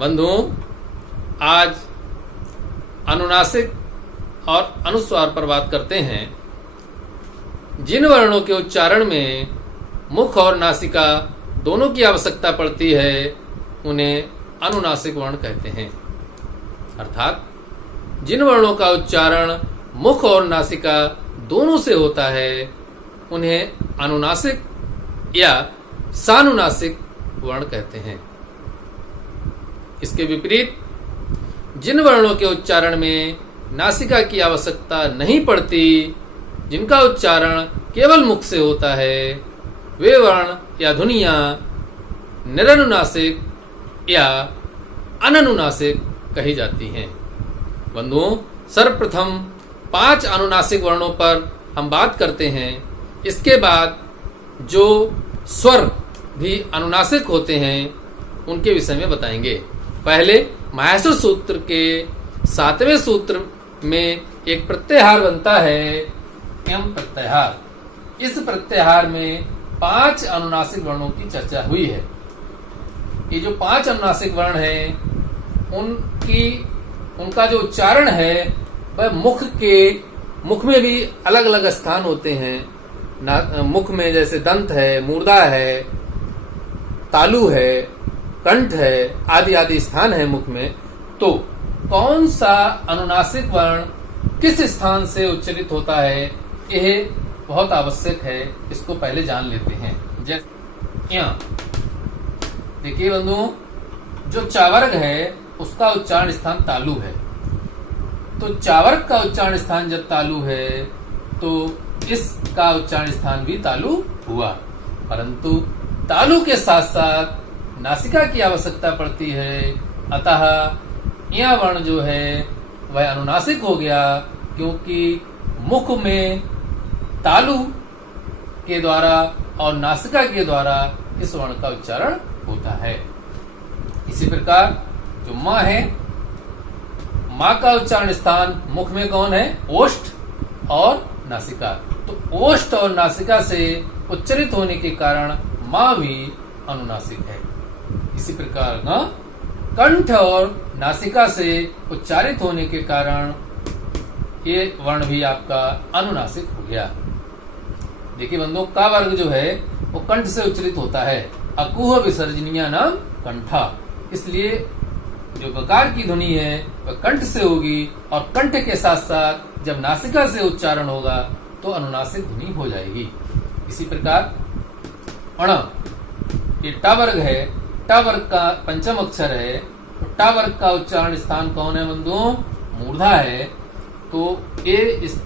बंधुओं, आज अनुनासिक और अनुस्वार पर बात करते हैं। जिन वर्णों के उच्चारण में मुख और नासिका दोनों की आवश्यकता पड़ती है उन्हें अनुनासिक वर्ण कहते हैं। अर्थात जिन वर्णों का उच्चारण मुख और नासिका दोनों से होता है उन्हें अनुनासिक या सानुनासिक वर्ण कहते हैं। इसके विपरीत जिन वर्णों के उच्चारण में नासिका की आवश्यकता नहीं पड़ती, जिनका उच्चारण केवल मुख से होता है, वे वर्ण या ध्वनियां निरनुनासिक या अननुनासिक कही जाती हैं। बंधुओं, सर्वप्रथम 5 अनुनासिक वर्णों पर हम बात करते हैं। इसके बाद जो स्वर भी अनुनासिक होते हैं उनके विषय में बताएंगे। पहले माहेश्वर सूत्र के 7वें सूत्र में एक प्रत्याहार बनता है, यम प्रत्याहार। इस प्रत्याहार में 5 अनुनासिक वर्णों की चर्चा हुई है। ये जो 5 अनुनासिक वर्ण हैं उनका जो उच्चारण है वह मुख में भी अलग अलग स्थान होते हैं। मुख में जैसे दंत है, मूर्धा है, तालु है, कंठ है, आदि आदि स्थान है मुख में। तो कौन सा अनुनासिक वर्ण किस स्थान से उच्चरित होता है, यह बहुत आवश्यक है। इसको पहले जान लेते हैं। जैसे यहाँ देखिए बंधुओं, जो चावर्ग है उसका उच्चारण स्थान तालु है। तो चावर्ग का उच्चारण स्थान जब तालु है तो इसका उच्चारण स्थान भी तालु हुआ। परंतु तालु के साथ साथ नासिका की आवश्यकता पड़ती है, अतः यह वर्ण जो है वह अनुनासिक हो गया, क्योंकि मुख में तालु के द्वारा और नासिका के द्वारा इस वर्ण का उच्चारण होता है। इसी प्रकार जो माँ है, माँ का उच्चारण स्थान मुख में कौन है? ओष्ठ और नासिका। तो ओष्ठ और नासिका से उच्चरित होने के कारण माँ भी अनुनासिक है। इसी प्रकार न कंठ और नासिका से उच्चारित होने के कारण ये वर्ण भी आपका अनुनासिक हो गया। देखिए बंधुओं, का वर्ग जो है वो कंठ से उच्चरित होता है। अकुह विसर्जनीय नाम कंठा। इसलिए जो गकार की ध्वनि है वह कंठ से होगी, और कंठ के साथ साथ जब नासिका से उच्चारण होगा तो अनुनासिक ध्वनि हो जाएगी। इसी प्रकार अण, ये टा वर्ग है, टा वर्ग का पंचम अक्षर है। तो टा वर्ग का उच्चारण स्थान कौन है बंधुओं? मूर्धा है। तो ये इस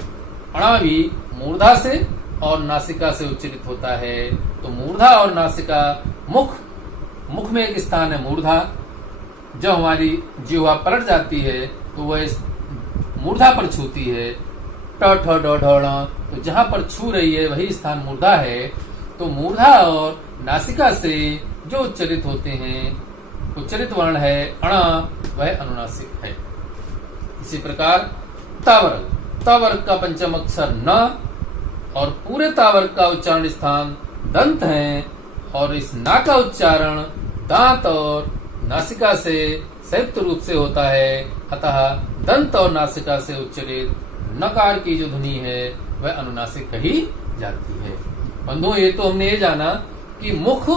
अणा भी मूर्धा से और नासिका से उच्चरित होता है। तो मूर्धा और नासिका मुख में एक स्थान है मूर्धा। जब हमारी जिह्वा पलट जाती है तो वह इस मूर्धा पर छूती है, ट ठ ड ढ ण। तो जहां पर छू रही है वही स्थान मूर्धा है। तो मूर्धा और नासिका से जो उच्चरित होते हैं, उच्चरित वर्ण है अण, वह अनुनासिक है। इसी प्रकार तावर्ग, तावर्ग का पंचम अक्षर न, और पूरे तावर्ग का उच्चारण स्थान दंत है, और इस ना का उच्चारण दांत और नासिका से संयुक्त रूप से होता है। अतः दंत और नासिका से उच्चरित नकार की जो ध्वनि है वह अनुनासिक कही जाती है। बंधुओं, ये तो हमने ये जाना कि मुख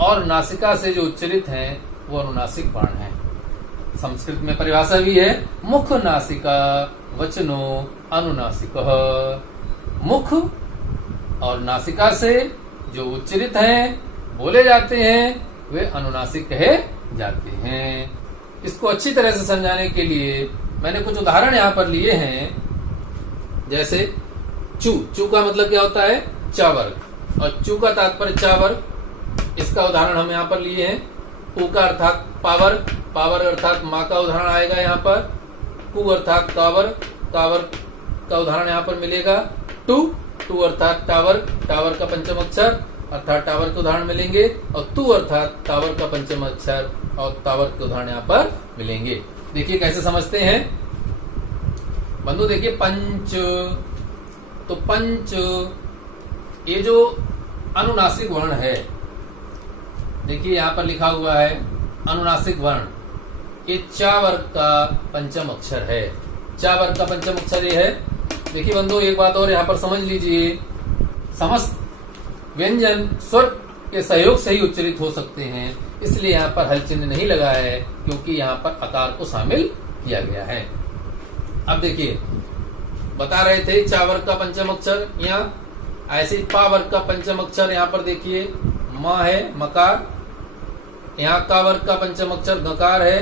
और नासिका से जो उच्चरित हैं वो अनुनासिक वर्ण है। संस्कृत में परिभाषा भी है, मुख नासिका वचनो अनुनासिकः। मुख और नासिका से जो उच्चरित हैं, बोले जाते हैं, वे अनुनासिक कहे जाते हैं। इसको अच्छी तरह से समझाने के लिए मैंने कुछ उदाहरण यहाँ पर लिए हैं। जैसे चू, चू का मतलब क्या होता है? चावर्ग, और चू का तात्पर्य चावर्ग। इसका उदाहरण हम यहाँ पर लिए हैं। ऊ का अर्थात पावर्ग, पावर्ग अर्थात माँ का उदाहरण आएगा यहाँ पर। कु अर्थात कावर्ग, कावर्ग का उदाहरण यहाँ पर मिलेगा। टू, टू अर्थात टावर्ग, टावर का पंचम अक्षर अर्थात टावर के उदाहरण मिलेंगे। और तू अर्थात टावर का पंचम अक्षर और टावर के उदाहरण यहाँ पर मिलेंगे। देखिए कैसे समझते हैं बंधु। देखिए पंच, तो पंच ये जो अनुनासिक वर्ण है, देखिए यहाँ पर लिखा हुआ है अनुनासिक वर्ण। ये चा वर्ग का पंचम अक्षर है। चा वर्ग का पंचम अक्षर ये है। देखिए बंधु, एक बात और यहाँ पर समझ लीजिए, समस्त व्यंजन स्वर के सहयोग से ही उच्चरित हो सकते हैं, इसलिए यहाँ पर हल चिन्ह नहीं लगा है, क्योंकि यहाँ पर आकार को शामिल किया गया है। अब देखिए, बता रहे थे चा वर्ग का पंचम अक्षर, यहाँ ऐसे ही पा वर्ग का पंचम अक्षर यहाँ पर देखिए म है, मकार। यहाँ का वर्ग का पंचम अक्षर गकार है।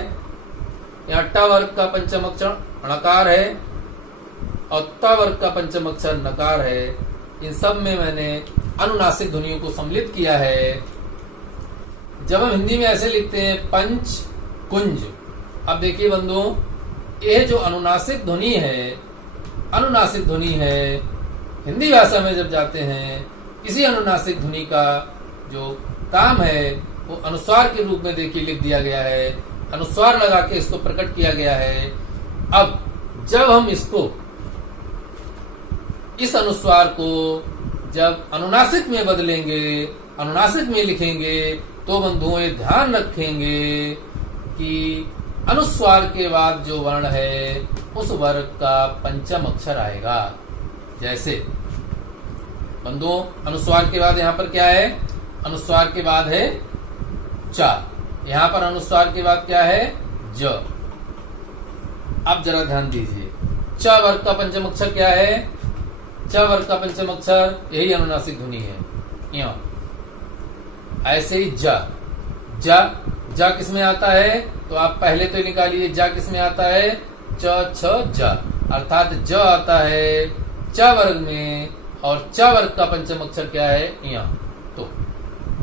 यहाँ ट वर्ग का पंचम अक्षर णकार है और त वर्ग का पंचम अक्षर नकार है। इन सब में मैंने अनुनासिक ध्वनियों को सम्मिलित किया है। जब हम हिंदी में ऐसे लिखते हैं पंच कुंज। अब देखिए बंधुओं, ये जो अनुनासिक ध्वनि है, हिंदी भाषा में जब जाते हैं, किसी अनुनासिक ध्वनि का जो काम है वो अनुस्वार के रूप में देखिए लिख दिया गया है, अनुस्वार लगा के इसको प्रकट किया गया है। अब जब हम इसको, इस अनुस्वार को जब अनुनासिक में बदलेंगे, अनुनासिक में लिखेंगे, तो बंधुओं ये ध्यान रखेंगे कि अनुस्वार के बाद जो वर्ण है उस वर्ग का पंचम अक्षर आएगा। जैसे बंधुओं, अनुस्वार के बाद यहाँ पर क्या है? अनुस्वार के बाद है चा। यहाँ पर अनुस्वार के बाद क्या है? ज। अब जरा ध्यान दीजिए, च वर्ग का पंचम अक्षर क्या है? च वर्ग का पंचम अक्षर यही अनुनासिक ध्वनि है। यहाँ ऐसे ही जा। जा किस में आता है? तो आप पहले तो निकालिए, जा किस में आता है? च छ जा, अर्थात ज आता है च वर्ग में, और च वर्ग का पंचम अक्षर क्या है? यहाँ। तो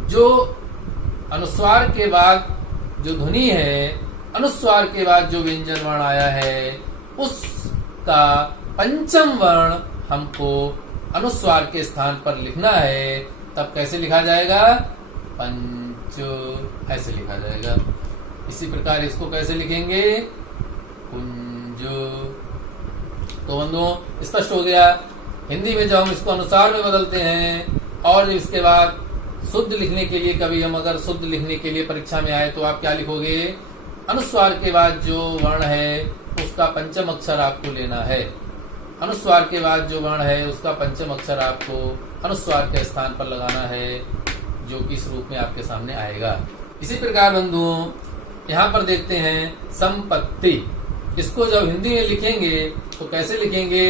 जो अनुस्वार के बाद जो ध्वनि है, अनुस्वार के बाद जो व्यंजन वर्ण आया है, उसका पंचम वर्ण हमको अनुस्वार के स्थान पर लिखना है। तब कैसे लिखा जाएगा? पंच, ऐसे लिखा जाएगा। इसी प्रकार इसको कैसे लिखेंगे? कुंज। तो बंधुओं, स्पष्ट हो गया। हिंदी में जब हम इसको अनुसार में बदलते हैं और इसके बाद शुद्ध लिखने के लिए, कभी हम अगर शुद्ध लिखने के लिए परीक्षा में आए तो आप क्या लिखोगे? अनुस्वार के बाद जो वर्ण है उसका पंचम अक्षर आपको लेना है। अनुस्वार के बाद जो वर्ण है उसका पंचम अक्षर आपको अनुस्वार के स्थान पर लगाना है, जो कि इस रूप में आपके सामने आएगा। इसी प्रकार बंधुओं, यहाँ पर देखते हैं संपत्ति। इसको जब हिंदी में लिखेंगे तो कैसे लिखेंगे?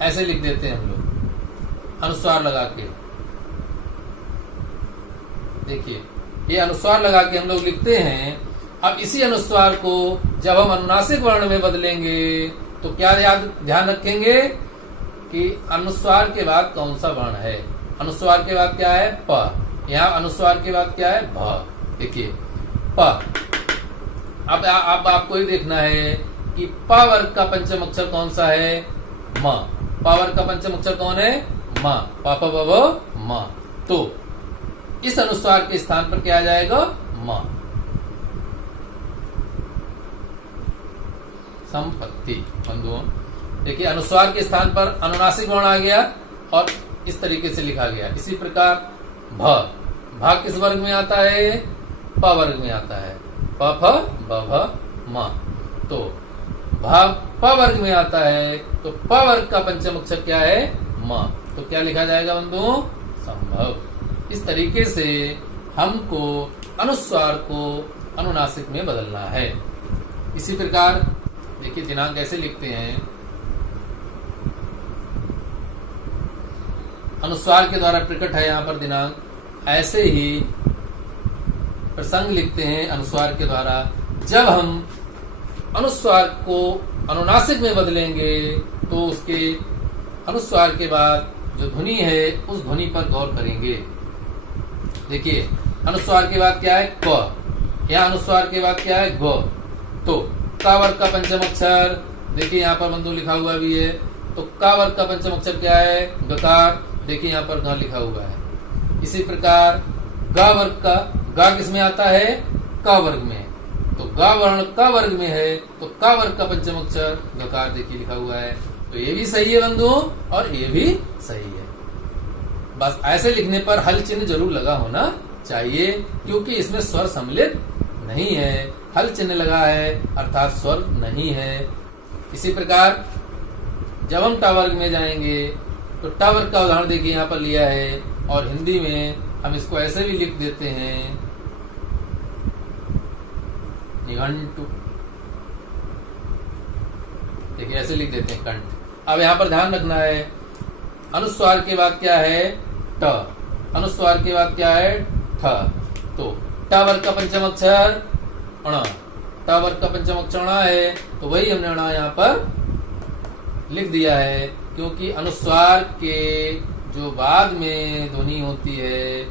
ऐसे लिख देते हैं हम लोग, अनुस्वार लगा के। देखिए, ये अनुस्वार लगा के हम लोग लिखते हैं। अब इसी अनुस्वार को जब हम अनुनासिक वर्ण में बदलेंगे तो क्या ध्यान रखेंगे कि अनुस्वार के बाद कौन सा वर्ण है? अनुस्वार के बाद क्या है? प। यहाँ अनुस्वार के बाद क्या है? भ। देखिए, प। अब आपको ही देखना है कि प वर्ग का पंचम अक्षर कौन सा है? म। प वर्ग का पंचम अक्षर कौन है? म। प प ब ब म। तो इस अनुस्वार के स्थान पर क्या आ जाएगा? म। संपत्ति। बंधुओं, देखिए, अनुस्वार के स्थान पर अनुनासिक वर्ण आ गया और इस तरीके से लिखा गया। इसी प्रकार भ। भ किस वर्ग में आता है? प वर्ग में आता है। प फ ब भ म। तो भ प वर्ग में आता है, तो प वर्ग का पंचम अक्षर क्या है? म। तो क्या लिखा जाएगा बंधुओं? संभव। इस तरीके से हमको अनुस्वार को अनुनासिक में बदलना है। इसी प्रकार देखिए, दिनांक कैसे लिखते हैं? अनुस्वार के द्वारा प्रकट है यहाँ पर दिनांक। ऐसे ही प्रसंग लिखते हैं अनुस्वार के द्वारा। जब हम अनुस्वार को अनुनासिक में बदलेंगे तो उसके अनुस्वार के बाद जो ध्वनि है उस ध्वनि पर गौर करेंगे। देखिए, अनुस्वार के बाद क्या है? क। यहाँ अनुस्वार के बाद क्या है? ग। तो का वर्ग का पंचम अक्षर, देखिए यहाँ पर बंधु लिखा हुआ भी है। तो का वर्ग का पंचम अक्षर क्या है? गकार। देखिए यहाँ पर ग लिखा हुआ है। इसी प्रकार ग वर्ग का, ग किस में आता है? क वर्ग में। तो ग वर्ण क वर्ग में है, तो क वर्ग का पंचम अक्षर गकार देखिए लिखा हुआ है। तो ये भी सही है बंधुओं और ये भी सही है। बस ऐसे लिखने पर हल चिन्ह जरूर लगा होना चाहिए, क्योंकि इसमें स्वर सम्मिलित नहीं है, हल चिन्ह लगा है अर्थात स्वर नहीं है। इसी प्रकार जब हम ट वर्ग में जाएंगे तो ट वर्ग का उदाहरण देखिए यहाँ पर लिया है, और हिंदी में हम इसको ऐसे भी लिख देते हैं निघंटु। देखिए ऐसे लिख देते हैं कंठ। अब यहाँ पर ध्यान रखना है, अनुस्वार के बाद क्या है ट, अनुस्वार के बाद क्या है ठ। तो ट वर्ग का पंचम अक्षर अण, ट वर्ग का पंचम अक्षर अणा है, तो वही हमने अणा यहाँ पर लिख दिया है, क्योंकि अनुस्वार के जो बाद में ध्वनि होती है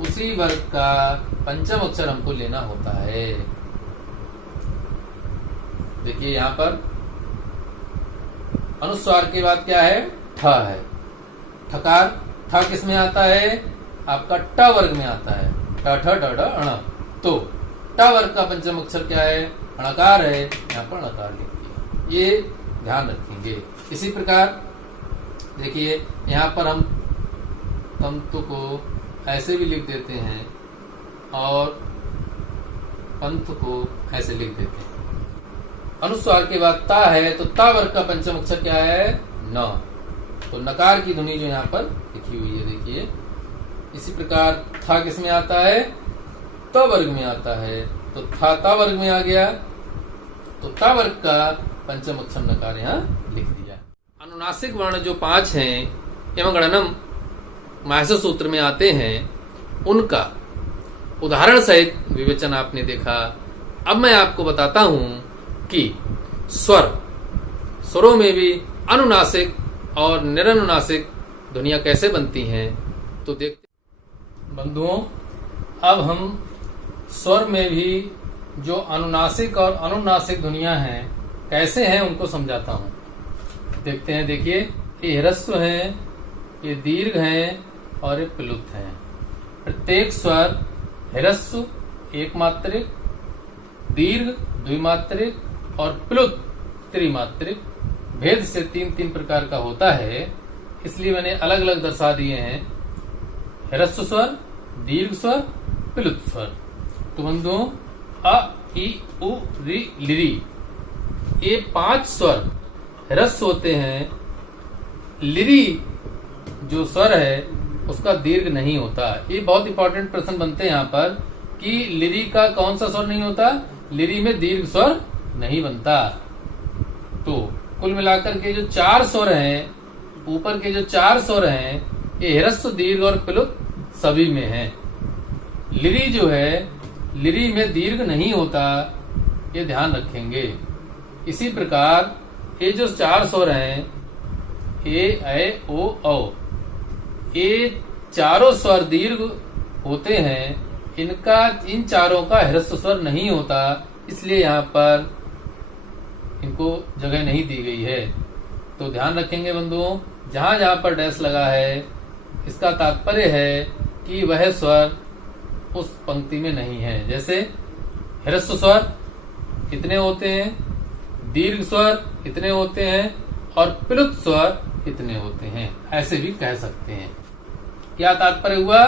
उसी वर्ग का पंचम अक्षर हमको लेना होता है। देखिए यहाँ पर अनुस्वार के बाद क्या है ठ है, ठकार। ठ किस में आता है आपका ट वर्ग में आता है, ट ठ ड ढ अण। तो ट वर्ग का पंचम अक्षर क्या है अणकार है, यहाँ पर अणकार लिख दिया, ये ध्यान रखेंगे। इसी प्रकार देखिए यहाँ पर हम तंतु को ऐसे भी लिख देते हैं और पंथ को ऐसे लिख देते हैं। अनुस्वार के बाद ता है, तो ता वर्ग का पंचम अक्षर क्या है न, तो नकार की ध्वनि जो यहाँ पर लिखी हुई है देखिए। इसी प्रकार था किस में आता है त वर्ग में आता है, तो था ता वर्ग में आ गया, तो ता वर्ग का पंचम अक्षर नकार यहाँ लिख दिया। अनुनासिक वर्ण जो 5 हैं एवं गणनम माहेश्वर सूत्र में आते हैं, उनका उदाहरण सहित विवेचन आपने देखा। अब मैं आपको बताता हूं कि स्वरों में भी अनुनासिक और निरनुनासिक ध्वनियां कैसे बनती हैं, तो देखते बंधुओं। अब हम स्वर में भी जो अनुनासिक और अनुनासिक ध्वनियां हैं कैसे हैं उनको समझाता हूं। देखते हैं, देखिए ये ह्रस्व है, ये दीर्घ है और ये प्लुत है। प्रत्येक स्वर ह्रस्व एक मात्रिक, दीर्घ द्विमात्रिक और प्लुत त्रिमात्रिक भेद से 3-3 प्रकार का होता है, इसलिए मैंने अलग अलग दर्शा दिए हैं। ह्रस्व स्वर, दीर्घ स्वर, प्लुत स्वर। तो बंधुओं अ इ उ रि लिरी ये 5 स्वर ह्रस्व होते हैं। लिरी जो स्वर है उसका दीर्घ नहीं होता। ये बहुत इंपॉर्टेंट प्रश्न बनते हैं यहाँ पर कि लिरी का कौन सा स्वर नहीं होता, लिरी में दीर्घ स्वर नहीं बनता। तो कुल मिलाकर के जो 4 स्वर हैं, ऊपर के जो 4 स्वर हैं, ये ह्रस्व, दीर्घ और प्लुत सभी में है। लिरी जो है, लिरी में दीर्घ नहीं होता, ये ध्यान रखेंगे। इसी प्रकार ये जो 4 स्वर हैं ए, ऐ, ओ, औ, ये चारों स्वर दीर्घ होते हैं। इन चारों का ह्रस्व स्वर नहीं होता, इसलिए यहाँ पर इनको जगह नहीं दी गई है। तो ध्यान रखेंगे बंधुओं, जहां जहां पर डैश लगा है इसका तात्पर्य है कि वह स्वर उस पंक्ति में नहीं है। जैसे ह्रस्व स्वर कितने होते हैं, दीर्घ स्वर इतने होते हैं और प्लुत स्वर इतने होते हैं, ऐसे भी कह सकते हैं। क्या तात्पर्य हुआ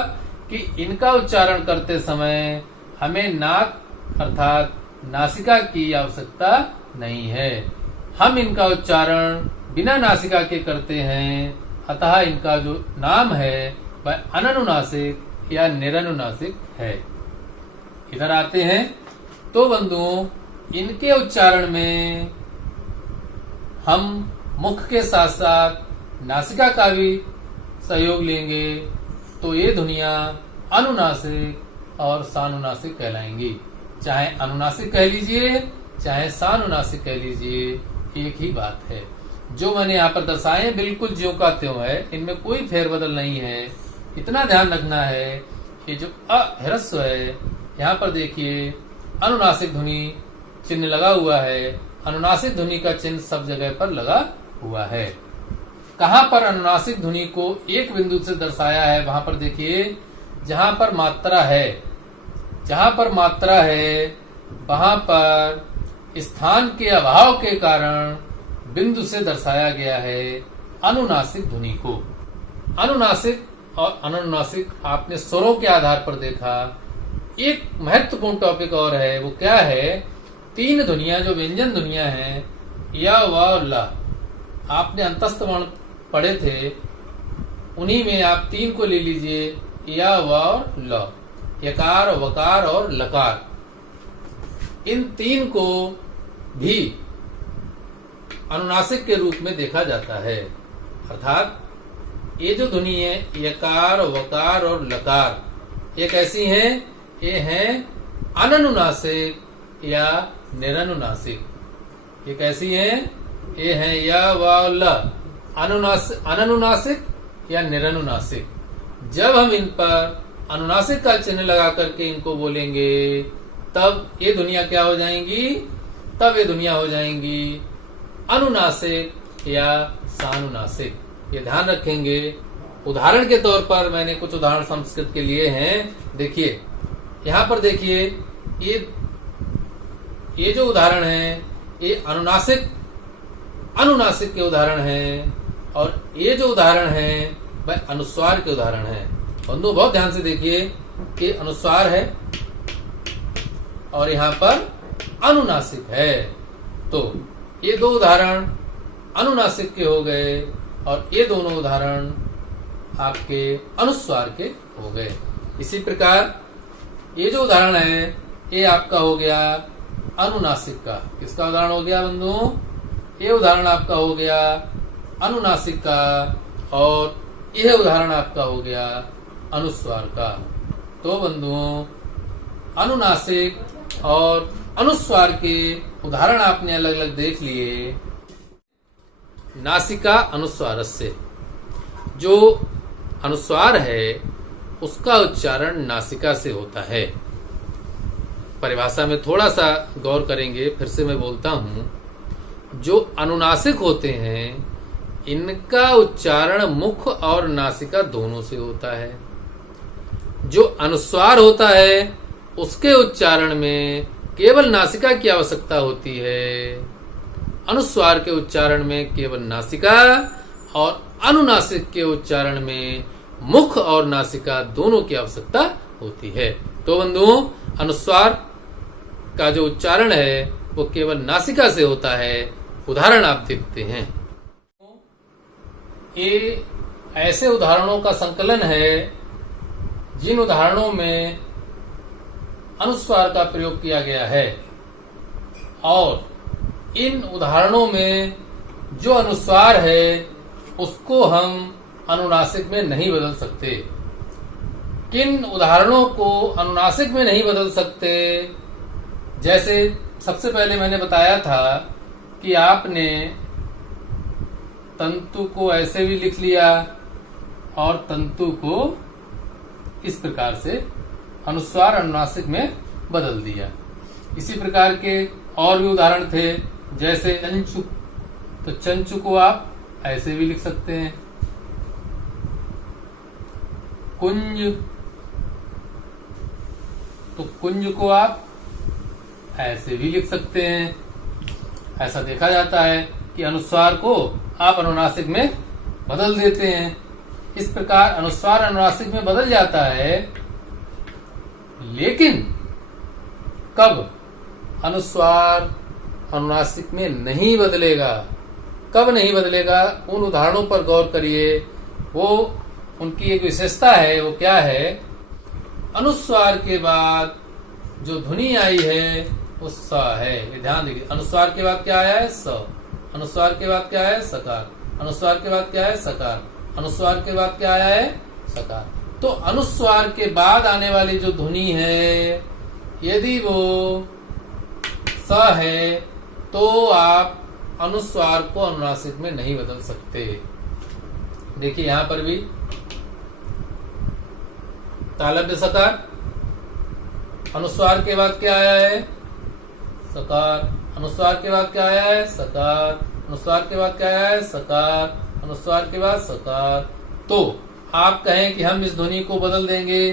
कि इनका उच्चारण करते समय हमें नाक अर्थात नासिका की आवश्यकता नहीं है। हम इनका उच्चारण बिना नासिका के करते हैं, अतः इनका जो नाम है वह अननुनासिक या निरनुनासिक है। इधर आते हैं तो बंधुओं, इनके उच्चारण में हम मुख के साथ साथ नासिका का भी सहयोग लेंगे, तो ये ध्वनियां अनुनासिक और सानुनासिक कहलाएंगी। चाहे अनुनासिक कह लीजिए चाहे सानुनासिक कह लीजिए, एक ही बात है। जो मैंने यहाँ पर दर्शाए बिल्कुल ज्यों का त्यों है, इनमें कोई फेरबदल नहीं है। इतना ध्यान रखना है कि जो अह्रस्व है, यहाँ पर देखिए अनुनासिक ध्वनि चिन्ह लगा हुआ है। अनुनासिक ध्वनि का चिन्ह सब जगह पर लगा हुआ है। कहाँ पर अनुनासिक ध्वनि को एक बिंदु से दर्शाया है, वहां पर देखिए जहां पर मात्रा है, जहां पर मात्रा है वहां पर स्थान के अभाव के कारण बिंदु से दर्शाया गया है अनुनासिक ध्वनि को। अनुनासिक और अनुनासिक आपने स्वरों के आधार पर देखा। एक महत्वपूर्ण टॉपिक और है, वो क्या है, 3 ध्वनियां जो व्यंजन ध्वनियां हैं, या व और ला, आपने अंतस्थ वर्ण पढ़े थे, उन्हीं में आप 3 को ले लीजिए, या व और ल, यकार वकार और लकार। इन 3 को भी अनुनासिक के रूप में देखा जाता है। अर्थात ये जो ध्वनि है यकार वकार और लकार, ये कैसी हैं? ये हैं अननुनासिक या निरनुनासिक। ये कैसी हैं? ये हैं या व ल, अननुनासिक या निरनुनासिक। जब हम इन पर अनुनासिक का चिन्ह लगा करके इनको बोलेंगे तब ये ध्वनियां क्या हो जाएंगी? तब ये ध्वनियां हो जाएंगी अनुनासिक या सानुनासिक। ये ध्यान रखेंगे। उदाहरण के तौर पर मैंने कुछ उदाहरण संस्कृत के लिए हैं। देखिए यहाँ पर देखिए, ये जो उदाहरण है ये अनुनासिक के उदाहरण हैं, और ये जो उदाहरण है वह अनुस्वार के उदाहरण हैं। बंधु बहुत ध्यान से देखिए, ये अनुस्वार है और यहाँ पर अनुनासिक है। तो ये 2 उदाहरण अनुनासिक के हो गए और ये दोनों उदाहरण आपके अनुस्वार के हो गए। इसी प्रकार ये जो उदाहरण है ये आपका हो गया अनुनासिक का। किसका उदाहरण हो गया बंधुओं? ये उदाहरण आपका हो गया अनुनासिक का, और यह उदाहरण आपका हो गया अनुस्वार का। तो बंधुओं, अनुनासिक और अनुस्वार के उदाहरण आपने अलग अलग देख लिए। नासिका अनुस्वारस्य, जो अनुस्वार है उसका उच्चारण नासिका से होता है। परिभाषा में थोड़ा सा गौर करेंगे, फिर से मैं बोलता हूं। जो अनुनासिक होते हैं इनका उच्चारण मुख और नासिका दोनों से होता है। जो अनुस्वार होता है उसके उच्चारण में केवल नासिका की आवश्यकता होती है। अनुस्वार के उच्चारण में केवल नासिका, और अनुनासिक के उच्चारण में मुख और नासिका दोनों की आवश्यकता होती है। तो बंधुओं, अनुस्वार का जो उच्चारण है वो केवल नासिका से होता है। उदाहरण आप देखते हैं। ये ऐसे उदाहरणों का संकलन है जिन उदाहरणों में अनुस्वार का प्रयोग किया गया है, और इन उदाहरणों में जो अनुस्वार है उसको हम अनुनासिक में नहीं बदल सकते। किन उदाहरणों को अनुनासिक में नहीं बदल सकते? जैसे सबसे पहले मैंने बताया था कि आपने तंतु को ऐसे भी लिख लिया और तंतु को इस प्रकार से अनुस्वार अनुनासिक में बदल दिया। इसी प्रकार के और भी उदाहरण थे, जैसे चंचु, तो चंचु को आप ऐसे भी लिख सकते हैं। कुंज, तो कुंज को आप ऐसे भी लिख सकते हैं। ऐसा देखा जाता है कि अनुस्वार को आप अनुनासिक में बदल देते हैं। इस प्रकार अनुस्वार अनुनासिक में बदल जाता है, लेकिन कब अनुस्वार अनुनासिक में नहीं बदलेगा? कब नहीं बदलेगा? उन उदाहरणों पर गौर करिए। वो उनकी एक विशेषता है। वो क्या है? अनुस्वार के बाद जो ध्वनि आई है वो स है। ये ध्यान दीजिए। अनुस्वार के बाद क्या आया है? स। अनुस्वार के बाद क्या है? सकार। अनुस्वार के बाद क्या है? सकार। अनुस्वार के बाद क्या आया है? सकार। तो अनुस्वार के बाद आने वाली जो ध्वनि है, यदि वो स है तो आप अनुस्वार को अनुनासिक में नहीं बदल सकते। देखिए यहां पर भी तालव्य सकार, अनुस्वार के बाद क्या आया है? सकार। अनुस्वार के बाद क्या आया है? सकार। अनुस्वार के बाद क्या आया है? सकार। अनुस्वार के बाद सकार। तो आप कहें कि हम इस ध्वनि को बदल देंगे,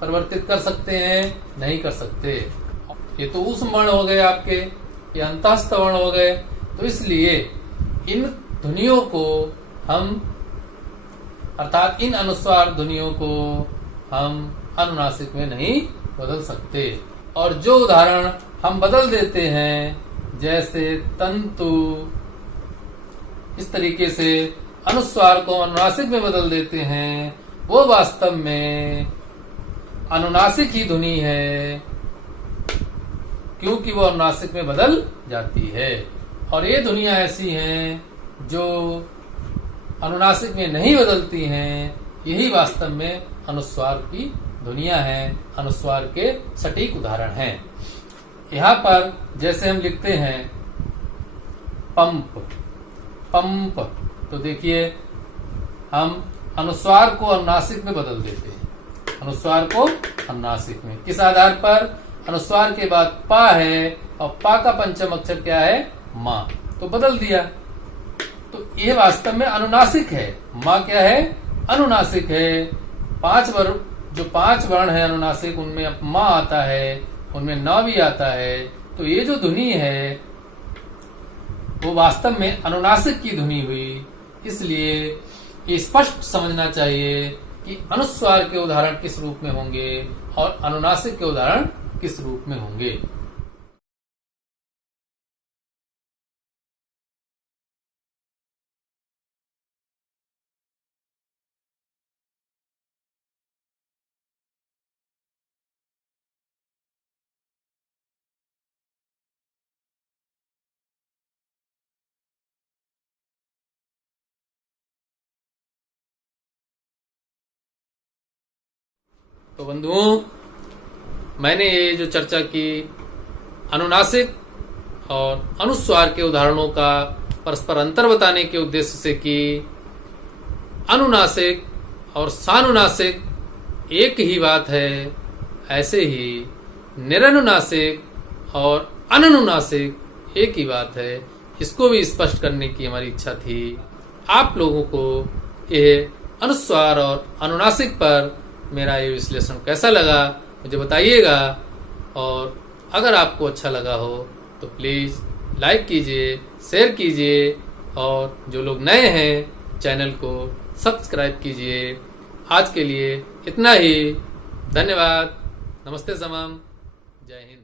परिवर्तित कर सकते हैं? नहीं कर सकते। ये तो ऊष्म वर्ण हो गए आपके, ये अंतस्थ वर्ण हो गए। तो इसलिए इन ध्वनियों को हम, अर्थात इन अनुस्वार ध्वनियों को हम अनुनासिक में नहीं बदल सकते। और जो उदाहरण हम बदल देते हैं, जैसे तंतु, इस तरीके से अनुस्वार को अनुनासिक में बदल देते हैं, वो वास्तव में अनुनासिक ही ध्वनि है, क्योंकि वो अनुनासिक में बदल जाती है। और ये ध्वनियां ऐसी हैं जो अनुनासिक में नहीं बदलती हैं, यही वास्तव में अनुस्वार की ध्वनियां हैं, अनुस्वार के सटीक उदाहरण हैं। यहाँ पर जैसे हम लिखते हैं पंप, पंप, तो देखिए हम अनुस्वार को अनुनासिक में बदल देते हैं, अनुस्वार को अनुनासिक में। किस आधार पर? अनुस्वार के बाद पा है और पा का पंचम अक्षर क्या है? माँ, तो बदल दिया। तो यह वास्तव में अनुनासिक है। माँ क्या है? अनुनासिक है। जो पांच वर्ण है अनुनासिक, उनमें अब माँ आता है, उनमें न भी आता है। तो ये जो ध्वनि है वो वास्तव में अनुनासिक की ध्वनि हुई। इसलिए ये स्पष्ट समझना चाहिए कि अनुस्वार के उदाहरण किस रूप में होंगे और अनुनासिक के उदाहरण किस रूप में होंगे। तो बंधुओं, मैंने ये जो चर्चा की अनुनासिक और अनुस्वार के उदाहरणों का परस्पर अंतर बताने के उद्देश्य से कि अनुनासिक और सानुनासिक एक ही बात है, ऐसे ही निरनुनासिक और अननुनासिक एक ही बात है, इसको भी स्पष्ट करने की हमारी इच्छा थी। आप लोगों को यह अनुस्वार और अनुनासिक पर मेरा ये विश्लेषण कैसा लगा मुझे बताइएगा। और अगर आपको अच्छा लगा हो तो प्लीज़ लाइक कीजिए, शेयर कीजिए, और जो लोग नए हैं चैनल को सब्सक्राइब कीजिए। आज के लिए इतना ही। धन्यवाद। नमस्ते समम। जय हिंद।